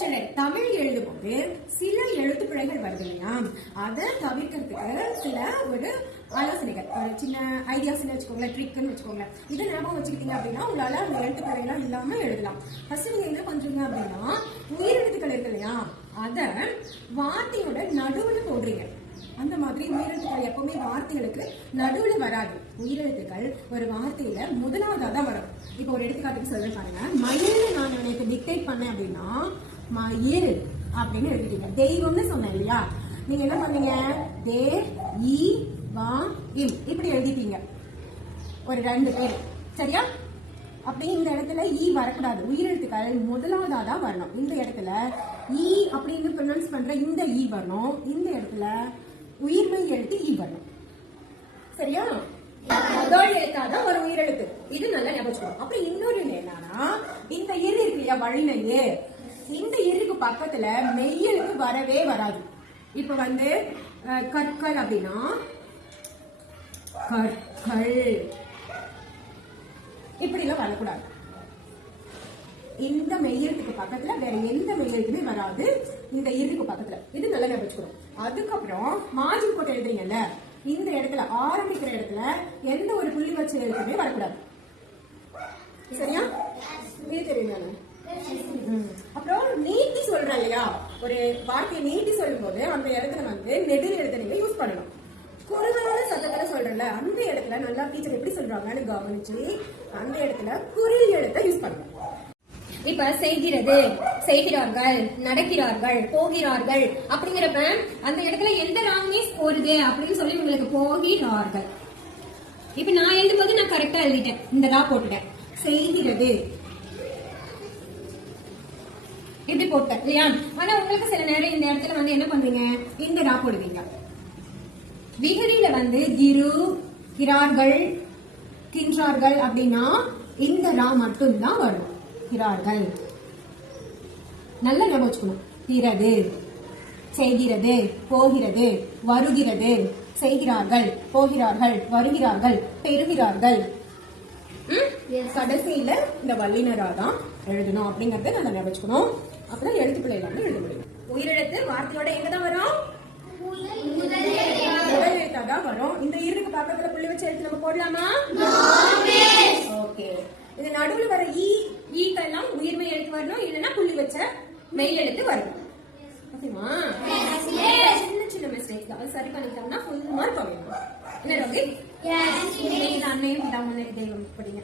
சரி, தமிழ் எழுதும்போது சில எழுத்து பிழைகள் வருது இல்லையா, அதை தவிர்க்கிறதுக்கு சில ஒரு ஆலோசனைகள், ஒரு சின்ன ஐடியாஸ் வச்சுக்கோங்களேன், ட்ரிக்னு வச்சுக்கோங்களேன். இதை ஞாபகம் வச்சுக்கிட்டீங்க அப்படின்னா உங்களால அந்த எழுத்து பிழைகள்லாம் இல்லாம எழுதலாம். ஃபர்ஸ்ட் நீங்க என்ன பண்றீங்க அப்படின்னா, உயிரெழுத்துக்கள் இருக்கு இல்லையா, அதை வார்த்தையோட நடுவுல போடுறீங்க. அந்த மாதிரி உயிரெழுத்துக்கள் எப்பவுமே வார்த்தைகளுக்கு நடுவுல வராது. உயிரெழுத்துக்கள் ஒரு வார்த்தையில முதலாவதா தான் வரும். இப்போ ஒரு எடுத்துக்காட்டுக்கு சொல்றேன் பாருங்க. மயில் நான் எனக்கு டிக்டேட் பண்ணேன் அப்படின்னா மயில் அப்படின்னு எழுதிட்டீங்க. தெய்வம்னு சொன்னேன் இல்லையா, நீங்க என்ன பண்ணீங்க, தே இ வா இம் இப்படி எழுதிட்டீங்க ஒரு 2 பேர். சரியா? அப்படி இந்த இடத்துல ஈ வரக்கூடாது. உயிரெழுத்துக்கள் முதலாவதா தான் வரணும். இந்த இடத்துல ஈ அப்படின்னு ப்ரொனவுன்ஸ் பண்ற இந்த ஈ வரணும். இந்த இடத்துல உயிர்மை எழுத்து ஈ வரணும். சரியா? முதல் எழுத்தாதான் ஒரு உயிரெழுத்து. இது நல்லா ஞாபகம். அப்புறம் இன்னொரு என்னன்னா, இந்த இரு இருக்கு இல்லையா, வழிநெய்யு, இந்த இருக்கு பக்கத்துல மெய்யெழுத்து வரவே வராது. இப்ப வந்து கற்கள் அப்படின்னா கற்கள் இப்படி எல்லாம் வரக்கூடாது. இந்த மெய்யெழுத்துக்கு பக்கத்துல வேற எந்த மெய்யெழுத்துமே வராது, இந்த இருக்கு பக்கத்துல. இது நல்லா ஞாபகம். அதுக்கப்புறம் மார்ஜின் போட்டு எழுதுறீங்கல்ல, இந்த இடத்துல ஆரம்பிக்கிற இடத்துல எந்த ஒரு புள்ளி வச்ச எழுத்துமே வரக்கூடாது. சரியா? இது தெரியுதானே? அப்புறம் நீட்டி சொல்றேன் இல்லையா, ஒரு வார்த்தையை நீட்டி சொல்லும் போது அந்த இடத்துல வந்து நெடில் எழுத்தை நீங்க யூஸ் பண்ணணும். குறுகலான சத்தத்துல சொல்றேன்ல, அந்த இடத்துல நல்லா டீச்சர் எப்படி சொல்றாங்கன்னு கவனிச்சு அந்த இடத்துல குறில் எழுத்தை யூஸ் பண்ணணும். இப்ப செய்கிறது, செய்கிறார்கள், நடக்கிறார்கள், போகிறார்கள் அப்படிங்கிறப்ப அந்த இடத்துல எந்த ராங்னீஸ் போகுது அப்படின்னு சொல்லி உங்களுக்கு போகிறார்கள். இப்ப நான் எழுதும்போது நான் கரெக்டா எழுதிட்டேன், இந்த ரா போட்டுட்டேன். செய்கிறது இப்படி போட்டேன் இல்லையா? ஆனா உங்களுக்கு சில நேரம் இந்த இடத்துல வந்து என்ன பண்ணுவீங்க, இந்த ரா போடுவீங்க. விகரியில வந்து கிரு, கிரார்கள், கின்றார்கள் அப்படின்னா இந்த ரா மட்டும் தான் வரும். கிரார்கள் நல்லா ஞாபகம் வச்சுக்கணும். கிறது, செய்கிறது, போகிறது, வருகிறது, செய்கிறார்கள், போகிறார்கள், வருகிறார்கள், பெறுகிறார்கள். கடைசியில இந்த வல்லினரா தான் எழுதணும் அப்படிங்கறத நல்லா ஞாபகம் வச்சுக்கணும். அப்பதான் எழுத்து பிள்ளை இல்லாம எழுத முடியும். உயிரெழுத்து வார்த்தையோட எங்கதான் வரும், முதல் எழுத்தா தான் வரும். இந்த இருக்கு பக்கத்துல புள்ளி வச்ச எழுத்து நம்ம போடலாமா? ஓகே. இது நடுவுல வர ஈக்கெல்லாம் உயிர்மை எழுத்து வரணும், இல்லைன்னா புள்ளி வச்ச மெய் எழுத்து வரணும். ஓகேவா? சின்ன சின்ன மிஸ்டேக்ஸ் தான், சரி பண்ணிட்டோம்னா ஃபுல் மார்க் வாங்கணும். என்ன ரோகி? அன்னையும் தெய்வம் படிங்க.